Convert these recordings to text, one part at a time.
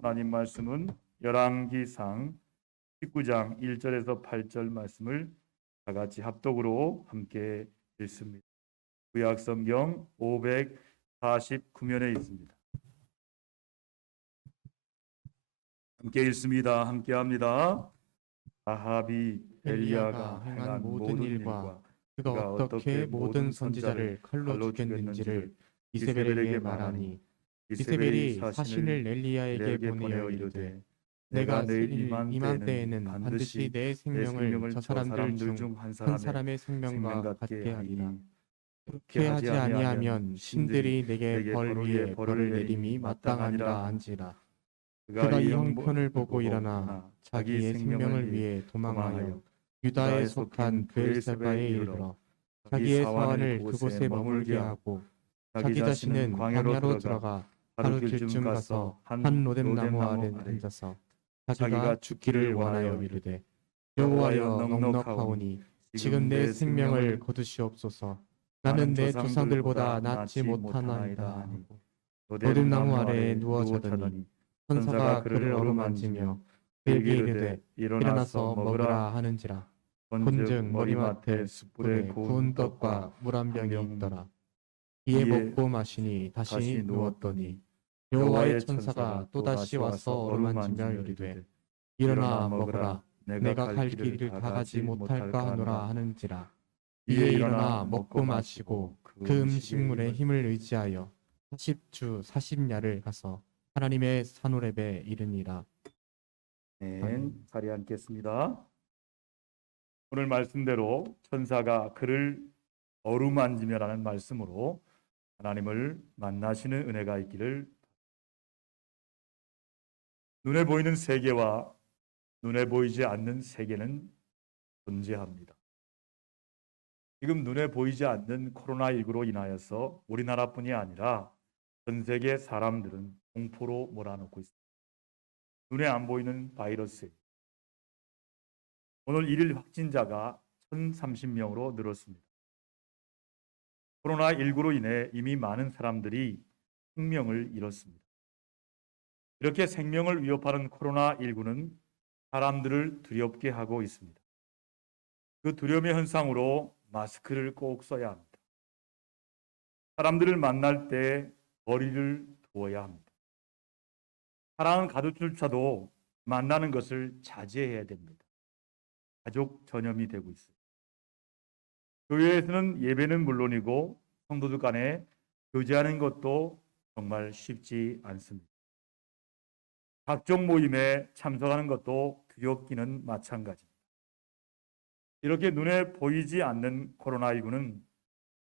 하나님 말씀은 열왕기상 19장 1절에서 8절 말씀을 다 같이 합독으로 함께 읽습니다. 구약 성경 549면에 있습니다. 함께 읽습니다. 함께 합니다. 아합이 엘리야가 행한 모든 일과 그가 어떻게 모든 선지자를 칼로 죽였는지를 이세벨에게 말하니, 이세벨이 사신을 엘리야에게 보내어 이르되, 내가 내일 이맘때에는 반드시 내 생명을 저 사람들 중 한 사람의 생명과 같게 하리라. 그렇게 하지 아니하면 신들이 내게 벌 위에 벌을 내림이 마땅하니라 한지라. 그가 이 형편을 보고 일어나 자기의 생명을 위해 도망하여 유다에 속한 브엘세바에 이르러 자기의 사환을 그곳에 머물게 하고, 자기 자신은 광야로 들어가 하루 길쯤 가서 한 로뎀 나무 아래 앉아서 자기가 죽기를 원하여 이르되, 여호와여 넉넉하오니 지금 내 생명을 거두시옵소서. 나는 내 조상들보다 낫지 못하나이다 하고 로뎀 나무 아래에 누워 자더니 천사가 그를 어루만지며 그에게 이르되 일어나서 먹으라 하는지라. 본즉 머리맡에 숯불에 구운 떡과 물 한 병이 있더라. 이에 먹고 마시니 다시 누웠더니 여호와의 천사가 또다시 와서 어루만지며 이르되 일어나 먹으라. 내가 갈 길을 다 가지 못할까 하노라 하는지라. 이에 일어나 먹고 마시고 그 음식물에 힘을 의지하여 40주 40야를 가서 하나님의 산호렙에 이르니라. 자리에 앉겠습니다. 오늘 말씀대로 천사가 그를 어루만지며라는 말씀으로 하나님을 만나시는 은혜가 있기를. 눈에 보이는 세계와 눈에 보이지 않는 세계는 존재합니다. 지금 눈에 보이지 않는 코로나19로 인하여서 우리나라뿐이 아니라 전 세계 사람들은 공포로 몰아넣고 있습니다. 눈에 안 보이는 바이러스. 오늘 1일 확진자가 1030명으로 늘었습니다. 코로나19로 인해 이미 많은 사람들이 생명을 잃었습니다. 이렇게 생명을 위협하는 코로나19는 사람들을 두렵게 하고 있습니다. 그 두려움의 현상으로 마스크를 꼭 써야 합니다. 사람들을 만날 때 거리를 두어야 합니다. 사랑하는 가족들조차도 만나는 것을 자제해야 됩니다. 가족 전염이 되고 있어요. 교회에서는 예배는 물론이고 성도들 간에 교제하는 것도 정말 쉽지 않습니다. 각종 모임에 참석하는 것도 두렵기는 마찬가지입니다. 이렇게 눈에 보이지 않는 코로나19는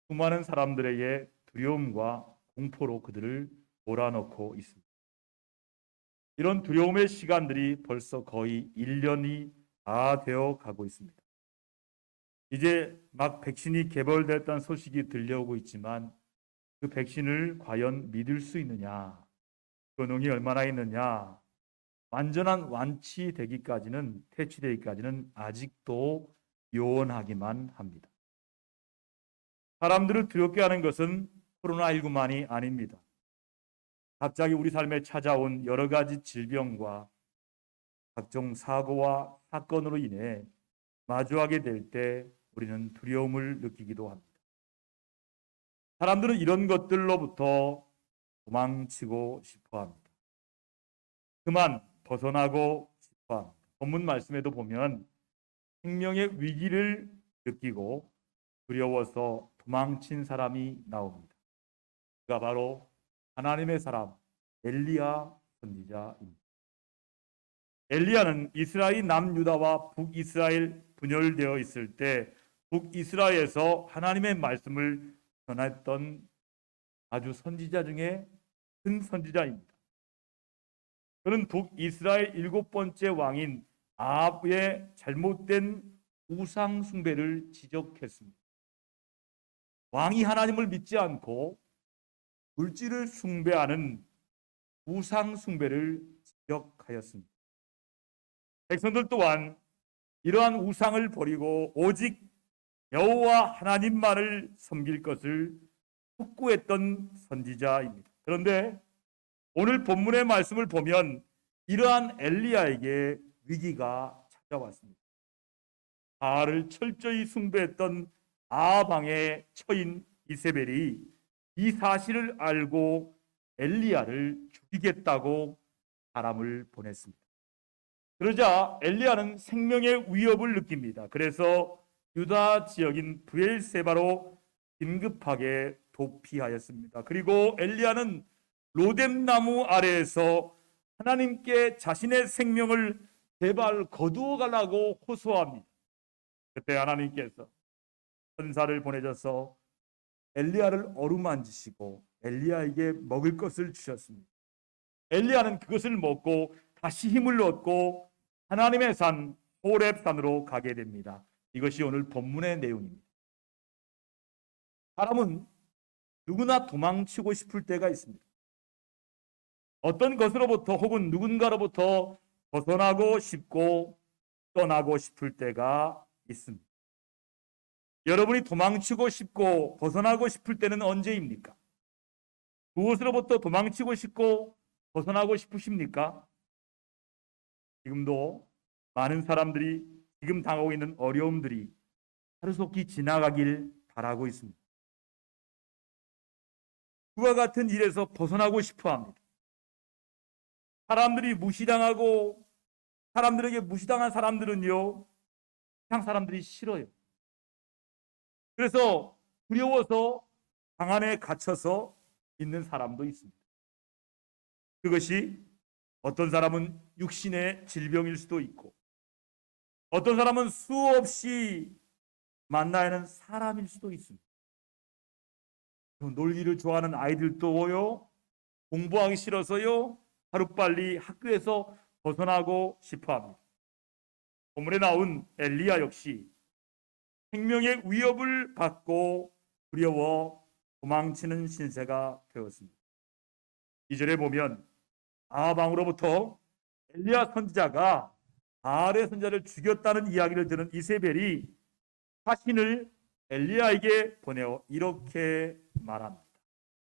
수많은 사람들에게 두려움과 공포로 그들을 몰아넣고 있습니다. 이런 두려움의 시간들이 벌써 거의 1년이 다 되어 가고 있습니다. 이제 막 백신이 개발됐다는 소식이 들려오고 있지만 그 백신을 과연 믿을 수 있느냐, 효능이 얼마나 있느냐, 완전한 완치되기까지는, 퇴치되기까지는 아직도 요원하기만 합니다. 사람들을 두렵게 하는 것은 코로나19만이 아닙니다. 갑자기 우리 삶에 찾아온 여러 가지 질병과 각종 사고와 사건으로 인해 마주하게 될 때 우리는 두려움을 느끼기도 합니다. 사람들은 이런 것들로부터 도망치고 싶어 합니다. 그만 벗어나고 싶어 합니다. 본문 말씀에도 보면 생명의 위기를 느끼고 두려워서 도망친 사람이 나옵니다. 그가 바로 하나님의 사람 엘리야 선지자입니다. 엘리야는 이스라엘 남유다와 북이스라엘 분열되어 있을 때 북이스라엘에서 하나님의 말씀을 전했던 아주 선지자 중에 큰 선지자입니다. 그는 북이스라엘 7번째 왕인 아합의 잘못된 우상 숭배를 지적했습니다. 왕이 하나님을 믿지 않고 물질을 숭배하는 우상 숭배를 지적하였습니다. 백성들 또한 이러한 우상을 버리고 오직 여호와 하나님만을 섬길 것을 촉구했던 선지자입니다. 그런데 오늘 본문의 말씀을 보면 이러한 엘리야에게 위기가 찾아왔습니다. 바알을 철저히 숭배했던 아방의 처인 이세벨이 이 사실을 알고 엘리야를 죽이겠다고 사람을 보냈습니다. 그러자 엘리야는 생명의 위협을 느낍니다. 그래서 유다 지역인 브엘세바로 긴급하게 도피하였습니다. 그리고 엘리야는 로뎀나무 아래에서 하나님께 자신의 생명을 제발 거두어 가라고 호소합니다. 그때 하나님께서 천사를 보내셔서 엘리야를 어루만지시고 엘리야에게 먹을 것을 주셨습니다. 엘리야는 그것을 먹고 다시 힘을 얻고 하나님의 산 호렙산으로 가게 됩니다. 이것이 오늘 본문의 내용입니다. 사람은 누구나 도망치고 싶을 때가 있습니다. 어떤 것으로부터 혹은 누군가로부터 벗어나고 싶고 떠나고 싶을 때가 있습니다. 여러분이 도망치고 싶고 벗어나고 싶을 때는 언제입니까? 무엇으로부터 도망치고 싶고 벗어나고 싶으십니까? 지금도 많은 사람들이 지금 당하고 있는 어려움들이 하루속히 지나가길 바라고 있습니다. 그와 같은 일에서 벗어나고 싶어 합니다. 사람들이 무시당하고 사람들에게 무시당한 사람들은요, 세상 사람들이 싫어요. 그래서 두려워서 방 안에 갇혀서 있는 사람도 있습니다. 그것이 어떤 사람은 육신의 질병일 수도 있고 어떤 사람은 수없이 만나야 하는 사람일 수도 있습니다. 놀기를 좋아하는 아이들도요, 공부하기 싫어서요, 하루빨리 학교에서 벗어나고 싶어합니다. 본문에 나온 엘리야 역시 생명의 위협을 받고 두려워 도망치는 신세가 되었습니다. 2절에 보면 아방으로부터 엘리야 선지자가 바알의 선지자를 죽였다는 이야기를 들은 이세벨이 사신을 엘리야에게 보내어 이렇게 말합니다.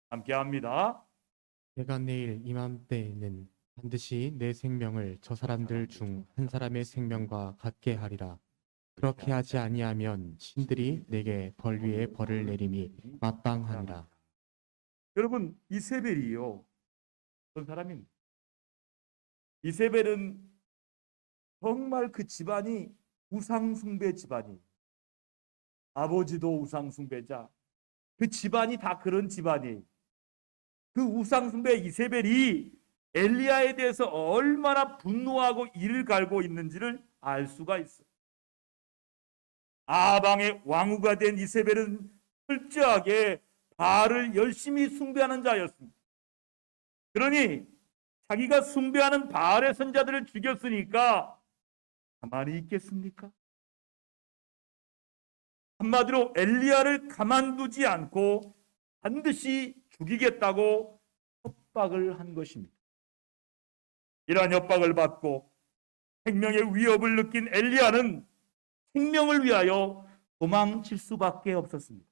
함께 합니다. 내가 내일 이맘때에는 반드시 내 생명을 저 사람들 중 한 사람의 생명과 같게 하리라. 그렇게 하지 아니하면 신들이 내게 벌 위에 벌을 내림이 마땅하니라. 여러분, 이세벨이요, 어떤 사람입니다. 이세벨은 정말 그 집안이 우상숭배 집안이에요. 아버지도 우상숭배자, 그 집안이 다 그런 집안이에요. 그 우상숭배 이세벨이 엘리야에 대해서 얼마나 분노하고 이를 갈고 있는지를 알 수가 있어요. 아방의 왕후가 된 이세벨은 철저하게 바알을 열심히 숭배하는 자였습니다. 그러니 자기가 숭배하는 바알의 선자들을 죽였으니까 가만히 있겠습니까? 한마디로 엘리야를 가만두지 않고 반드시 죽이겠다고 협박을 한 것입니다. 이러한 협박을 받고 생명의 위협을 느낀 엘리야는 생명을 위하여 도망칠 수밖에 없었습니다.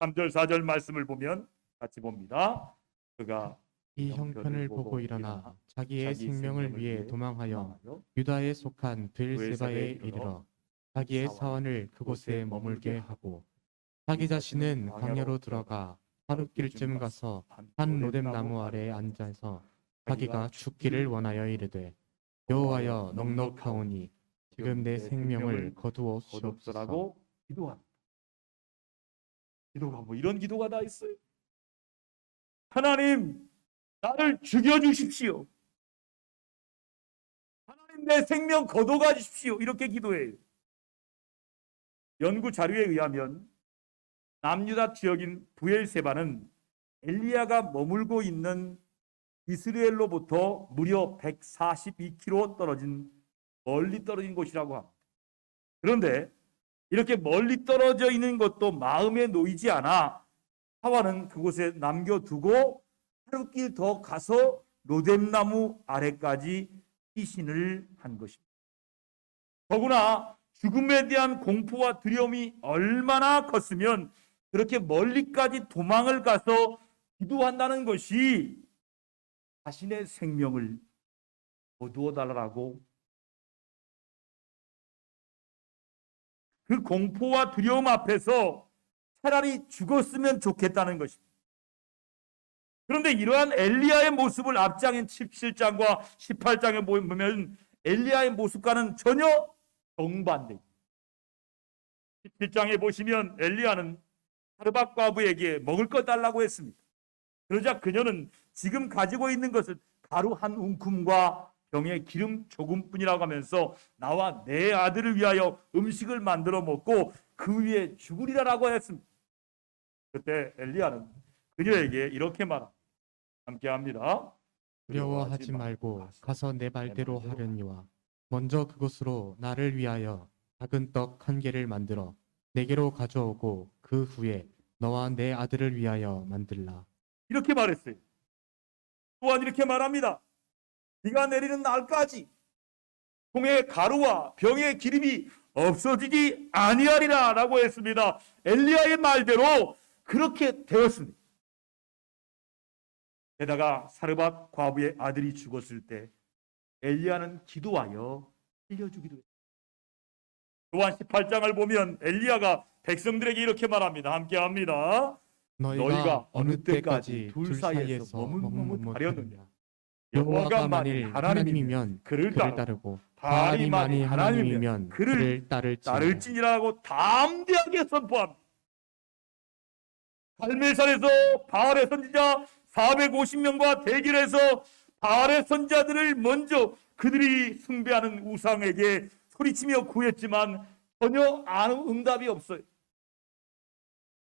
3절 4절 말씀을 보면 같이 봅니다. 그가 이 형편을 보고 일어나 자기의 생명을 위해 도망하여 유다에 속한 브엘세바에 이르러 자기의 사원을 그곳에 머물게 하고 자기 자신은 광야로 들어가 하룻길쯤 가서 한 로뎀나무 아래에 앉아서 자기가 죽기를 원하여 이르되 여호와여 넉넉하오니 지금 내 생명을 거두옵소서라고 기도합니다. 기도가 뭐 이런 기도가 다 있어요. 하나님, 나를 죽여주십시오. 하나님, 내 생명 거둬가 주십시오. 이렇게 기도해요. 연구 자료에 의하면 남유다 지역인 브엘세바는 엘리야가 머물고 있는 이스라엘로부터 무려 142km 멀리 떨어진 곳이라고 합니다. 그런데 이렇게 멀리 떨어져 있는 것도 마음에 놓이지 않아 하와는 그곳에 남겨두고 하루길 더 가서 로뎀나무 아래까지 피신을 한 것입니다. 더구나 죽음에 대한 공포와 두려움이 얼마나 컸으면 그렇게 멀리까지 도망을 가서 기도한다는 것이 자신의 생명을 거두어 달라고 그 공포와 두려움 앞에서 차라리 죽었으면 좋겠다는 것입니다. 그런데 이러한 엘리야의 모습을 앞장인 17장과 18장에 보면 엘리야의 모습과는 전혀 정반대입니다. 17장에 보시면 엘리야는 사르밧 과부에게 먹을 것 달라고 했습니다. 그러자 그녀는 지금 가지고 있는 것은 가루 한 움큼과 병에 기름 조금뿐이라고 하면서 나와 내 아들을 위하여 음식을 만들어 먹고 그 위에 죽으리라라고 했습니다. 그때 엘리야는 그녀에게 이렇게 말합니다. 함께합니다. 두려워하지 말고 가서 내 말대로 하려니와 먼저 그것으로 나를 위하여 작은 떡 한 개를 만들어 내게로 가져오고 그 후에 너와 내 아들을 위하여 만들라. 이렇게 말했어요. 또한 이렇게 말합니다. 비가 내리는 날까지 통에 가루와 병의 기름이 없어지지 아니하리라 라고 했습니다. 엘리야의 말대로 그렇게 되었습니다. 게다가 사르밧 과부의 아들이 죽었을 때 엘리야는 기도하여 살려주기도 했습니다. 또한 18장을 보면 엘리야가 백성들에게 이렇게 말합니다. 함께합니다. 너희가 어느 때까지 둘 사이에서 머뭇머뭇하려느냐. 여호와가 만일 하나님이면 그를 따르고 바알이 만일 하나님이면 그를 따를지니라고 담대하게 선포합니다. 갈멜산에서 바알의 선지자 450명과 대결해서 바알의 선지자들을 먼저 그들이 숭배하는 우상에게 소리치며 구했지만 전혀 아무 응답이 없어요.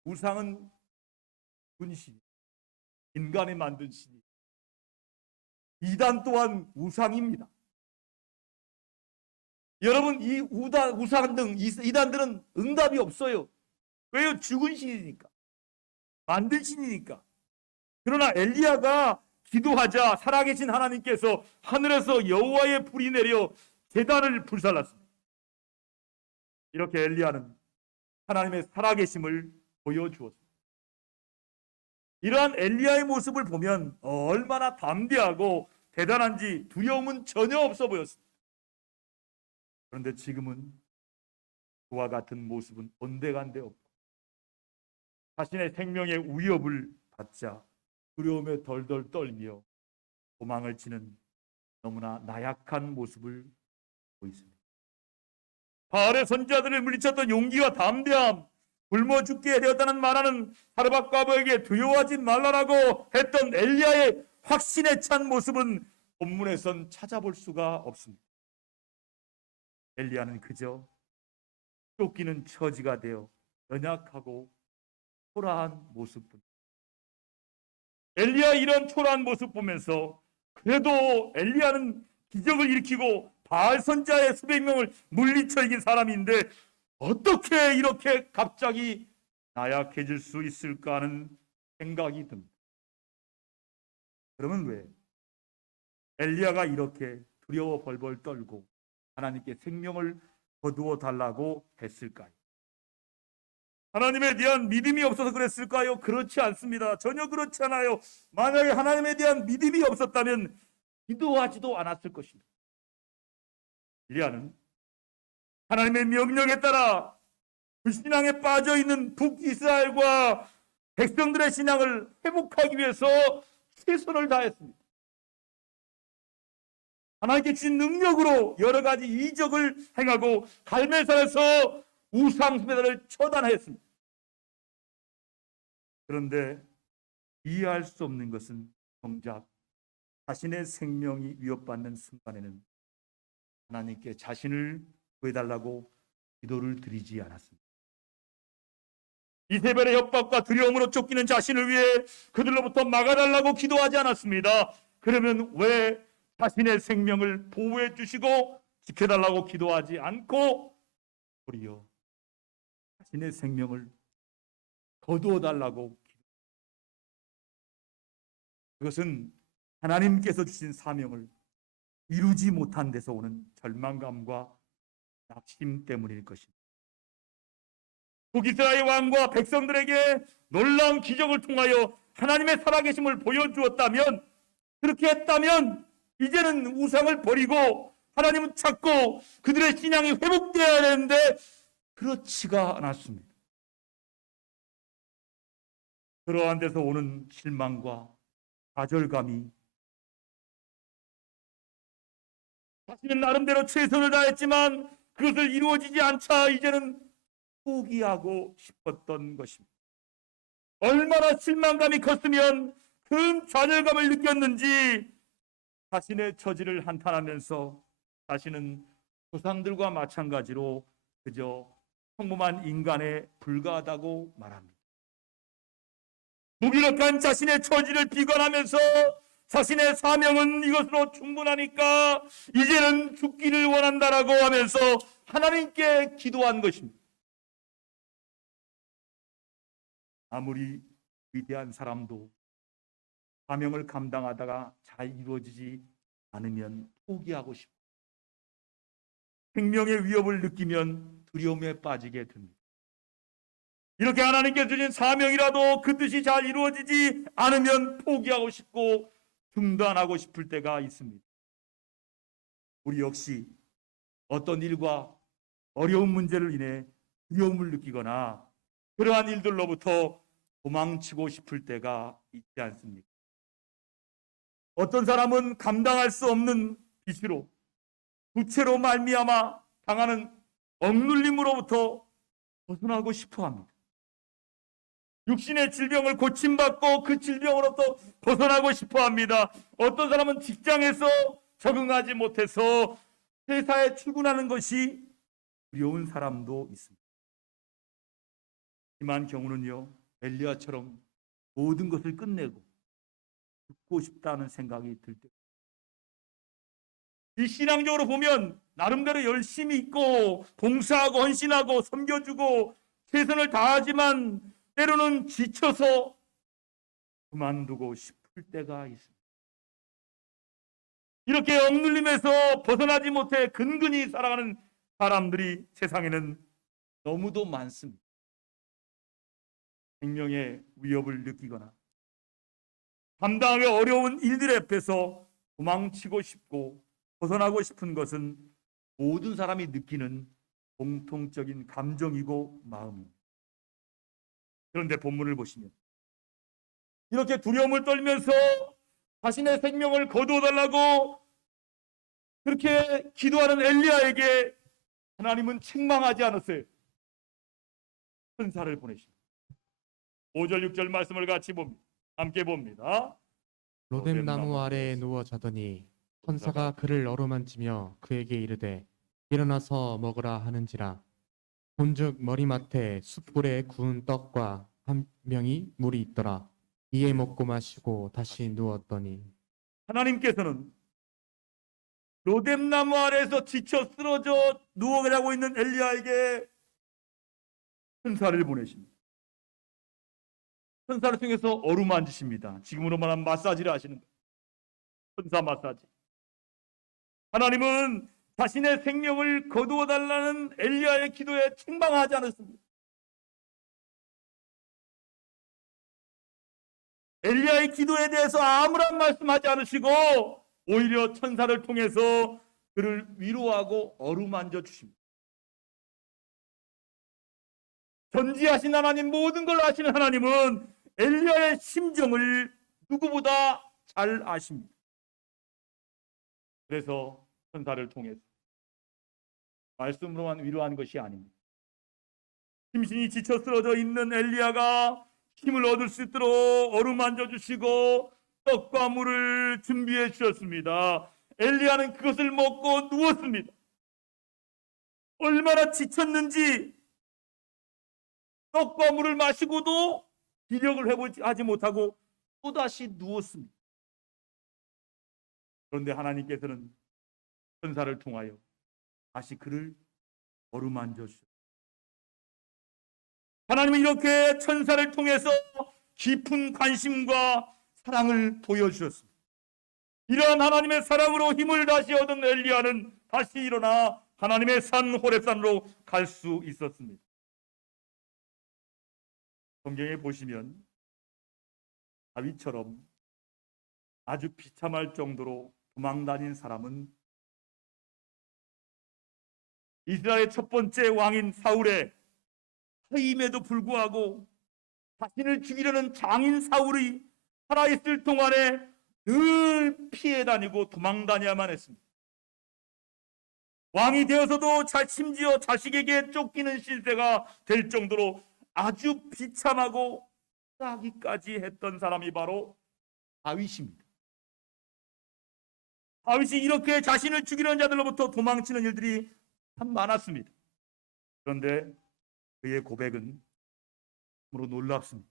우상은 분신, 인간이 만든 신이. 이단 또한 우상입니다. 여러분, 이 우상 등 이단들은 응답이 없어요. 왜요? 죽은 신이니까, 만든 신이니까. 그러나 엘리야가 기도하자 살아계신 하나님께서 하늘에서 여호와의 불이 내려 제단을 불살랐습니다. 이렇게 엘리야는 하나님의 살아계심을 보여주었습니다. 이러한 엘리야의 모습을 보면 얼마나 담대하고 대단한지 두려움은 전혀 없어 보였습니다. 그런데 지금은 그와 같은 모습은 온데간데 없고 자신의 생명의 위협을 받자 두려움에 덜덜 떨며 도망을 치는 너무나 나약한 모습을 보이십니다. 바알의 선지자들을 물리쳤던 용기와 담대함, 굶어 죽게 되었다는 말하는 사르밧 과부에게 두려워하지 말라라고 했던 엘리야의 확신에 찬 모습은 본문에선 찾아볼 수가 없습니다. 엘리야는 그저 쫓기는 처지가 되어 연약하고 초라한 모습뿐. 엘리야 이런 초라한 모습 보면서 그래도 엘리야는 기적을 일으키고 바알 선지자의 수백 명을 물리쳐 이긴 사람인데 어떻게 이렇게 갑자기 나약해질 수 있을까 하는 생각이 듭니다. 그러면 왜 엘리야가 이렇게 두려워 벌벌 떨고 하나님께 생명을 거두어 달라고 했을까요? 하나님에 대한 믿음이 없어서 그랬을까요? 그렇지 않습니다. 전혀 그렇지 않아요. 만약에 하나님에 대한 믿음이 없었다면 기도하지도 않았을 것입니다. 엘리야는 하나님의 명령에 따라 불신앙에 빠져있는 북이스라엘과 백성들의 신앙을 회복하기 위해서 최선을 다했습니다. 하나님께 주신 능력으로 여러 가지 이적을 행하고 갈멜산에서 우상 숭배자를 처단했습니다. 그런데 이해할 수 없는 것은 정작 자신의 생명이 위협받는 순간에는 하나님께 자신을 구해달라고 기도를 드리지 않았습니다. 이세벨의 협박과 두려움으로 쫓기는 자신을 위해 그들로부터 막아달라고 기도하지 않았습니다. 그러면 왜 자신의 생명을 보호해 주시고 지켜달라고 기도하지 않고 도리어 자신의 생명을 거두어 달라고 그것은 하나님께서 주신 사명을 이루지 못한 데서 오는 절망감과 낙심 때문일 것입니다. 북이스라엘 왕과 백성들에게 놀라운 기적을 통하여 하나님의 살아계심을 보여주었다면, 그렇게 했다면 이제는 우상을 버리고 하나님을 찾고 그들의 신앙이 회복되어야 되는데 그렇지가 않았습니다. 그러한 데서 오는 실망과 좌절감이 자신은 나름대로 최선을 다했지만 그것을 이루어지지 않자 이제는 포기하고 싶었던 것입니다. 얼마나 실망감이 컸으면 큰 좌절감을 느꼈는지 자신의 처지를 한탄하면서 자신은 조상들과 마찬가지로 그저 평범한 인간에 불과하다고 말합니다. 무기력한 자신의 처지를 비관하면서 자신의 사명은 이것으로 충분하니까 이제는 죽기를 원한다라고 하면서 하나님께 기도한 것입니다. 아무리 위대한 사람도 사명을 감당하다가 잘 이루어지지 않으면 포기하고 싶고 생명의 위협을 느끼면 두려움에 빠지게 됩니다. 이렇게 하나님께 주신 사명이라도 그 뜻이 잘 이루어지지 않으면 포기하고 싶고 중단하고 싶을 때가 있습니다. 우리 역시 어떤 일과 어려운 문제를 인해 두려움을 느끼거나 그러한 일들로부터 도망치고 싶을 때가 있지 않습니까? 어떤 사람은 감당할 수 없는 빚으로 부채로 말미암아 당하는 억눌림으로부터 벗어나고 싶어합니다. 육신의 질병을 고침받고 그 질병으로부터 벗어나고 싶어합니다. 어떤 사람은 직장에서 적응하지 못해서 회사에 출근하는 것이 두려운 사람도 있습니다. 심한 경우는요, 엘리야처럼 모든 것을 끝내고 죽고 싶다는 생각이 들 때, 이 신앙적으로 보면 나름대로 열심히 있고 봉사하고 헌신하고 섬겨주고 최선을 다하지만 때로는 지쳐서 그만두고 싶을 때가 있습니다. 이렇게 억눌림에서 벗어나지 못해 근근히 살아가는 사람들이 세상에는 너무도 많습니다. 생명의 위협을 느끼거나 감당하기 어려운 일들 앞에서 도망치고 싶고 벗어나고 싶은 것은 모든 사람이 느끼는 공통적인 감정이고 마음입니다. 그런데 본문을 보시면 이렇게 두려움을 떨면서 자신의 생명을 거두어달라고 그렇게 기도하는 엘리야에게 하나님은 책망하지 않았어요. 천사를 보내십니다. 5절 6절 말씀을 같이 봅니다. 함께 봅니다. 로뎀 나무 아래에 누워 자더니 천사가 그를 어루만지며 그에게 이르되 일어나서 먹으라 하는지라. 본즉 머리맡에 숯불에 구운 떡과 한 병이 물이 있더라. 이에 먹고 마시고 다시 누웠더니 하나님께서는 로뎀 나무 아래에서 지쳐 쓰러져 누워 자고 있는 엘리야에게 천사를 보내십니다. 천사를 통해서 어루만지십니다. 지금으로 말하면 마사지를 하시는 거예요. 천사 마사지. 하나님은 자신의 생명을 거두어 달라는 엘리야의 기도에 책망하지 않았습니다. 엘리야의 기도에 대해서 아무런 말씀하지 않으시고 오히려 천사를 통해서 그를 위로하고 어루만져 주십니다. 전지하신 하나님, 모든 걸 아시는 하나님은 엘리야의 심정을 누구보다 잘 아십니다. 그래서 천사를 통해서 말씀으로만 위로하는 것이 아닙니다. 심신이 지쳐 쓰러져 있는 엘리야가 힘을 얻을 수 있도록 어루만져 주시고 떡과 물을 준비해 주셨습니다. 엘리야는 그것을 먹고 누웠습니다. 얼마나 지쳤는지 떡과 물을 마시고도 기력을 회복하지 못하고 또다시 누웠습니다. 그런데 하나님께서는 천사를 통하여 다시 그를 어루만져 주셨습니다. 하나님은 이렇게 천사를 통해서 깊은 관심과 사랑을 보여주셨습니다. 이러한 하나님의 사랑으로 힘을 다시 얻은 엘리야는 다시 일어나 하나님의 산 호렙산으로 갈 수 있었습니다. 성경에 보시면 다윗처럼 아주 비참할 정도로 도망 다닌 사람은 이스라엘의 첫 번째 왕인 사울의 해임에도 불구하고 자신을 죽이려는 장인 사울이 살아있을 동안에 늘 피해 다니고 도망 다녀야만 했습니다. 왕이 되어서도 심지어 자식에게 쫓기는 실세가 될 정도로 아주 비참하고 싸기까지 했던 사람이 바로 다윗입니다. 다윗이 이렇게 자신을 죽이려는 자들로부터 도망치는 일들이 참 많았습니다. 그런데 그의 고백은 참으로 놀랍습니다.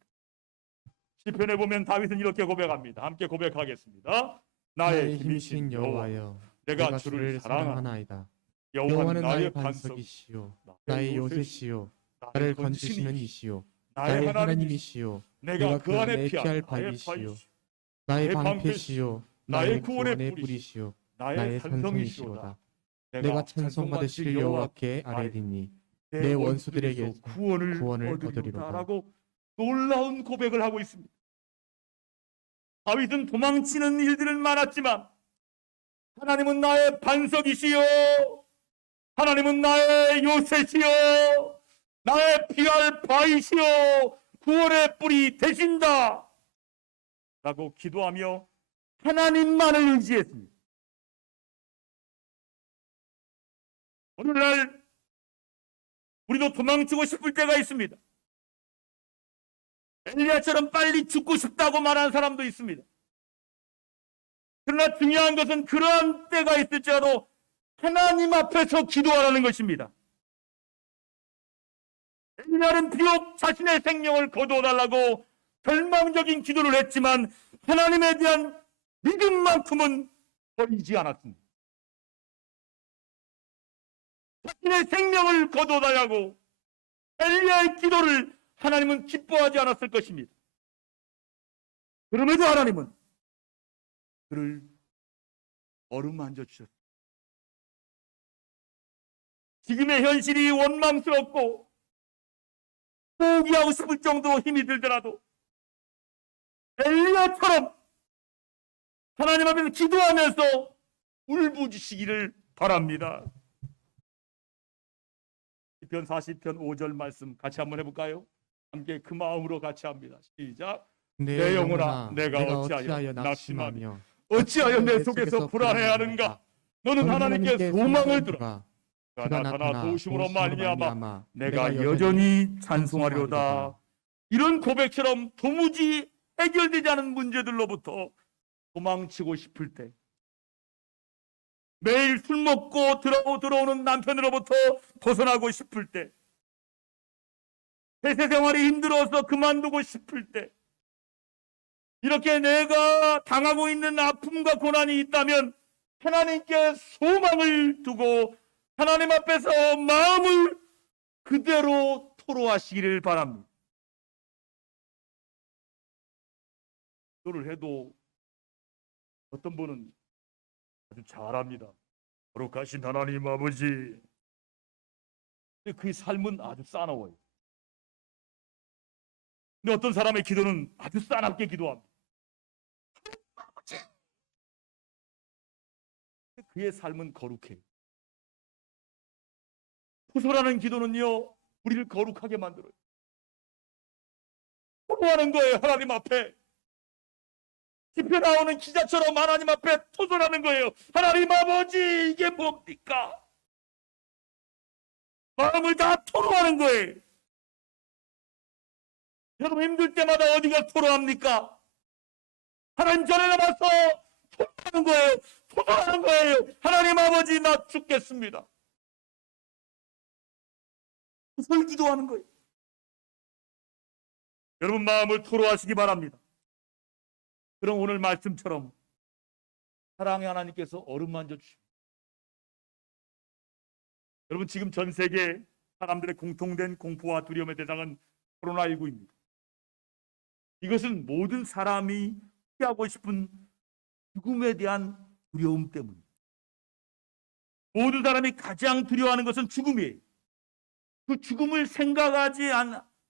시편에 보면 다윗은 이렇게 고백합니다. 함께 고백하겠습니다. 나의 힘이신 여호와여, 내가 주를 사랑하나이다. 여호와는 나의 반석이시요 나의 요새시요 나를 건지시는 이시요 나의 하나님이시요 내가 그 안에 피할 바위시요 나의 방패시요 나의 구원의 뿌리시요 나의 산성이시로다. 내가 찬송받으실 여호와께 아뢰리니 내 원수들에게서 구원을 얻으리로다. 라고 놀라운 고백을 하고 있습니다. 다윗은 도망치는 일들은 많았지만 하나님은 나의 반석이시요 하나님은 나의 요새시요 나의 피할 바위시요 구원의 뿌리 되신다 라고 기도하며 하나님만을 의지했습니다. 오늘날 우리도 도망치고 싶을 때가 있습니다. 엘리야처럼 빨리 죽고 싶다고 말하는 사람도 있습니다. 그러나 중요한 것은 그러한 때가 있을지라도 하나님 앞에서 기도하라는 것입니다. 엘리야는 비록 자신의 생명을 거두어달라고 절망적인 기도를 했지만 하나님에 대한 믿음만큼은 버리지 않았습니다. 자신의 생명을 거두어달라고 엘리야의 기도를 하나님은 기뻐하지 않았을 것입니다. 그럼에도 하나님은 그를 어루만져 주셨습니다. 지금의 현실이 원망스럽고 포기하고 싶을 정도로 힘이 들더라도 엘리야처럼 하나님 앞에서 기도하면서 울부짖으시기를 바랍니다. 시편 40편 5절 말씀 같이 한번 해볼까요? 함께 그 마음으로 같이 합니다. 시작. 내 영혼아 내가 어찌하여 낙심하며 어찌하여 내 속에서 불안해하는가? 너는 하나님께 소망을 들어 그가 나타나 도우심으로 말미암아 내가 여전히 찬송하리로다. 이런 고백처럼 도무지 해결되지 않은 문제들로부터 도망치고 싶을 때, 매일 술 먹고 들어오는 남편으로부터 벗어나고 싶을 때, 회사 생활이 힘들어서 그만두고 싶을 때, 이렇게 내가 당하고 있는 아픔과 고난이 있다면 하나님께 소망을 두고 하나님 앞에서 마음을 그대로 토로하시기를 바랍니다. 기도를 해도 어떤 분은 아주 잘합니다. 거룩하신 하나님 아버지. 근데 그 삶은 아주 싸나워요. 근데 어떤 사람의 기도는 아주 싸납게 기도합니다. 그의 삶은 거룩해요. 호소라는 기도는요, 우리를 거룩하게 만들어요. 호소하는 거예요, 하나님 앞에. 집회 나오는 기자처럼 하나님 앞에 토설하는 거예요. 하나님 아버지, 이게 뭡니까? 마음을 다 토로하는 거예요. 여러분 힘들 때마다 어디가 토로합니까? 하나님 전에 남아서 토로하는 거예요. 토로하는 거예요. 하나님 아버지, 나 죽겠습니다. 토설 기도하는 거예요. 여러분 마음을 토로하시기 바랍니다. 그럼 오늘 말씀처럼 사랑의 하나님께서 어루만져 주십니다. 여러분 지금 전 세계 사람들의 공통된 공포와 두려움의 대상은 코로나19입니다. 이것은 모든 사람이 피하고 싶은 죽음에 대한 두려움 때문입니다. 모든 사람이 가장 두려워하는 것은 죽음이에요. 그 죽음을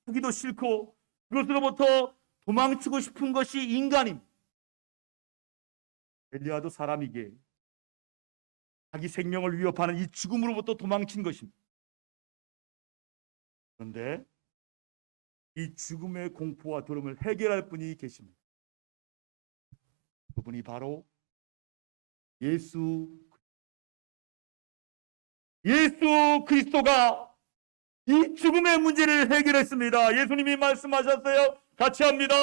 하기도 싫고 그것으로부터 도망치고 싶은 것이 인간입니다. 엘리야도 사람이기에 자기 생명을 위협하는 이 죽음으로부터 도망친 것입니다. 그런데 이 죽음의 공포와 두려움을 해결할 분이 계십니다. 그분이 바로 예수 그리스도가 이 죽음의 문제를 해결했습니다. 예수님이 말씀하셨어요. 같이 합니다.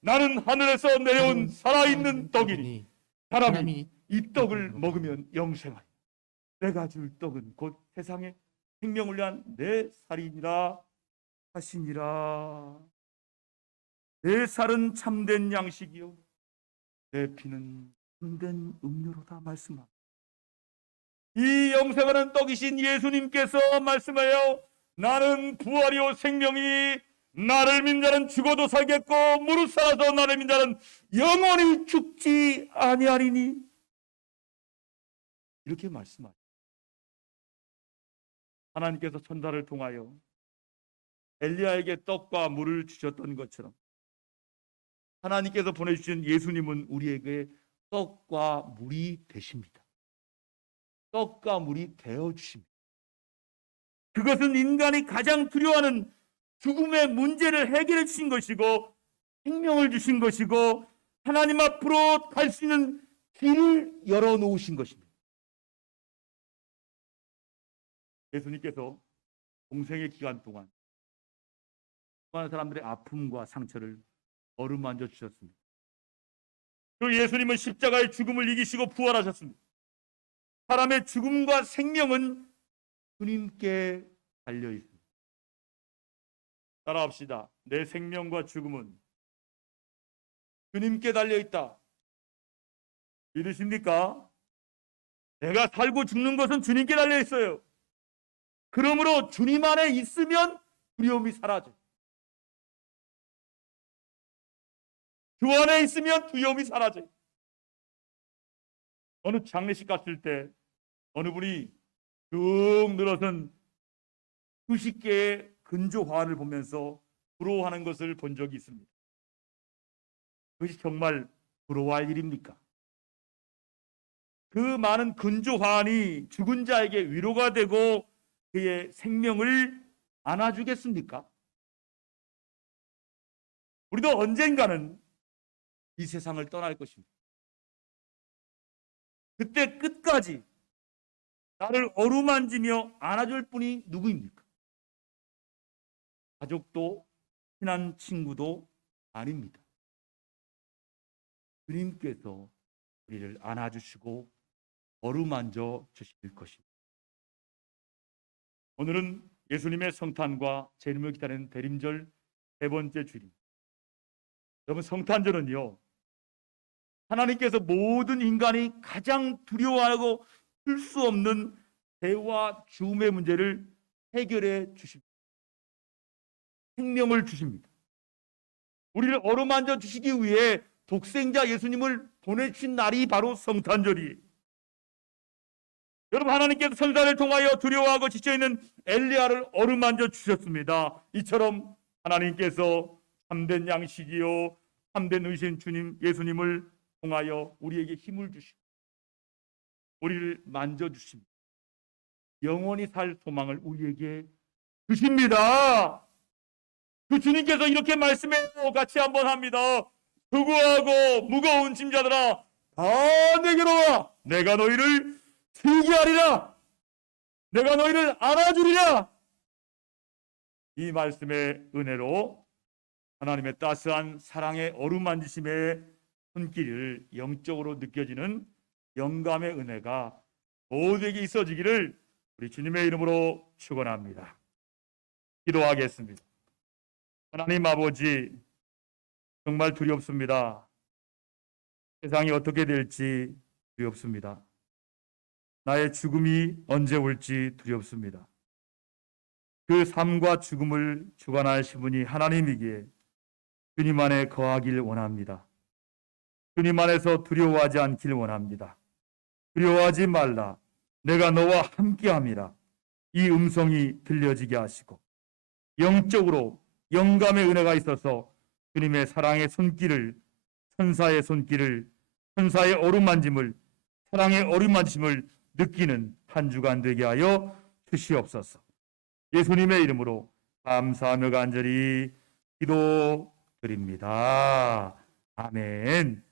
나는 하늘에서 내려온 살아있는 떡이니 사람이 이 떡을 먹으면 영생하리. 내가 줄 떡은 곧 세상의 생명을 위한 내 살이니라 하시니라. 내 살은 참된 양식이요 내 피는 참된 음료로다 말씀합니다. 이 영생하는 떡이신 예수님께서 말씀해요. 나는 부활이요 생명이니 나를 믿는 자는 죽어도 살겠고 무릇 살아서 나를 믿는 자는 영원히 죽지 아니하리니. 이렇게 말씀하십니다. 하나님께서 천사를 통하여 엘리야에게 떡과 물을 주셨던 것처럼 하나님께서 보내주신 예수님은 우리에게 떡과 물이 되십니다. 떡과 물이 되어주십니다. 그것은 인간이 가장 두려워하는 죽음의 문제를 해결해 주신 것이고 생명을 주신 것이고 하나님 앞으로 갈 수 있는 길을 열어놓으신 것입니다. 예수님께서 공생의 기간 동안 수많은 사람들의 아픔과 상처를 어루만져 주셨습니다. 그 예수님은 십자가의 죽음을 이기시고 부활하셨습니다. 사람의 죽음과 생명은 주님께 달려 있습니다. 따라합시다. 내 생명과 죽음은 주님께 달려 있다. 믿으십니까? 내가 살고 죽는 것은 주님께 달려 있어요. 그러므로 주님 안에 있으면 두려움이 사라져요. 주 안에 있으면 두려움이 사라져요. 어느 장례식 갔을 때 어느 분이 쭉 늘어선 수십 개의 근조 화환을 보면서 부러워하는 것을 본 적이 있습니다. 그것이 정말 부러워할 일입니까? 그 많은 근조 화환이 죽은 자에게 위로가 되고 그의 생명을 안아주겠습니까? 우리도 언젠가는 이 세상을 떠날 것입니다. 그때 끝까지 나를 어루만지며 안아줄 분이 누구입니까? 가족도 친한 친구도 아닙니다. 주님께서 우리를 안아주시고 어루만져 주실 것입니다. 오늘은 예수님의 성탄과 재림을 기다리는 대림절 세 번째 주일입니다. 여러분, 성탄절은요, 하나님께서 모든 인간이 가장 두려워하고 풀 수 없는 죄와 죽음의 문제를 해결해 주십니다. 생명을 주십니다. 우리를 어루만져 주시기 위해 독생자 예수님을 보내주신 날이 바로 성탄절이에요. 여러분, 하나님께서 천사를 통하여 두려워하고 지쳐있는 엘리야를 어루만져 주셨습니다. 이처럼 하나님께서 참된 양식이요 참된 의신 주님 예수님을 통하여 우리에게 힘을 주시고 우리를 만져주십니다. 영원히 살 소망을 우리에게 주십니다. 그 주님께서 이렇게 말씀해요. 같이 한번 합니다. 수고하고 무거운 짐자들아 다 내게로 와. 내가 너희를 즐게 하리라. 내가 너희를 안아주리라. 이 말씀의 은혜로 하나님의 따스한 사랑의 어루만지심의 손길을 영적으로 느껴지는 영감의 은혜가 모두에게 있어지기를 우리 주님의 이름으로 축원합니다. 기도하겠습니다. 하나님 아버지, 정말 두렵습니다. 세상이 어떻게 될지 두렵습니다. 나의 죽음이 언제 올지 두렵습니다. 그 삶과 죽음을 주관하신 분이 하나님이기에 주님 안에 거하길 원합니다. 주님 안에서 두려워하지 않길 원합니다. 두려워하지 말라. 내가 너와 함께함이라. 이 음성이 들려지게 하시고 영적으로 영감의 은혜가 있어서 주님의 사랑의 손길을, 천사의 손길을, 천사의 어루만짐을, 사랑의 어루만짐을 느끼는 한 주간 되게 하여 주시옵소서. 예수님의 이름으로 감사하며 간절히 기도드립니다. 아멘.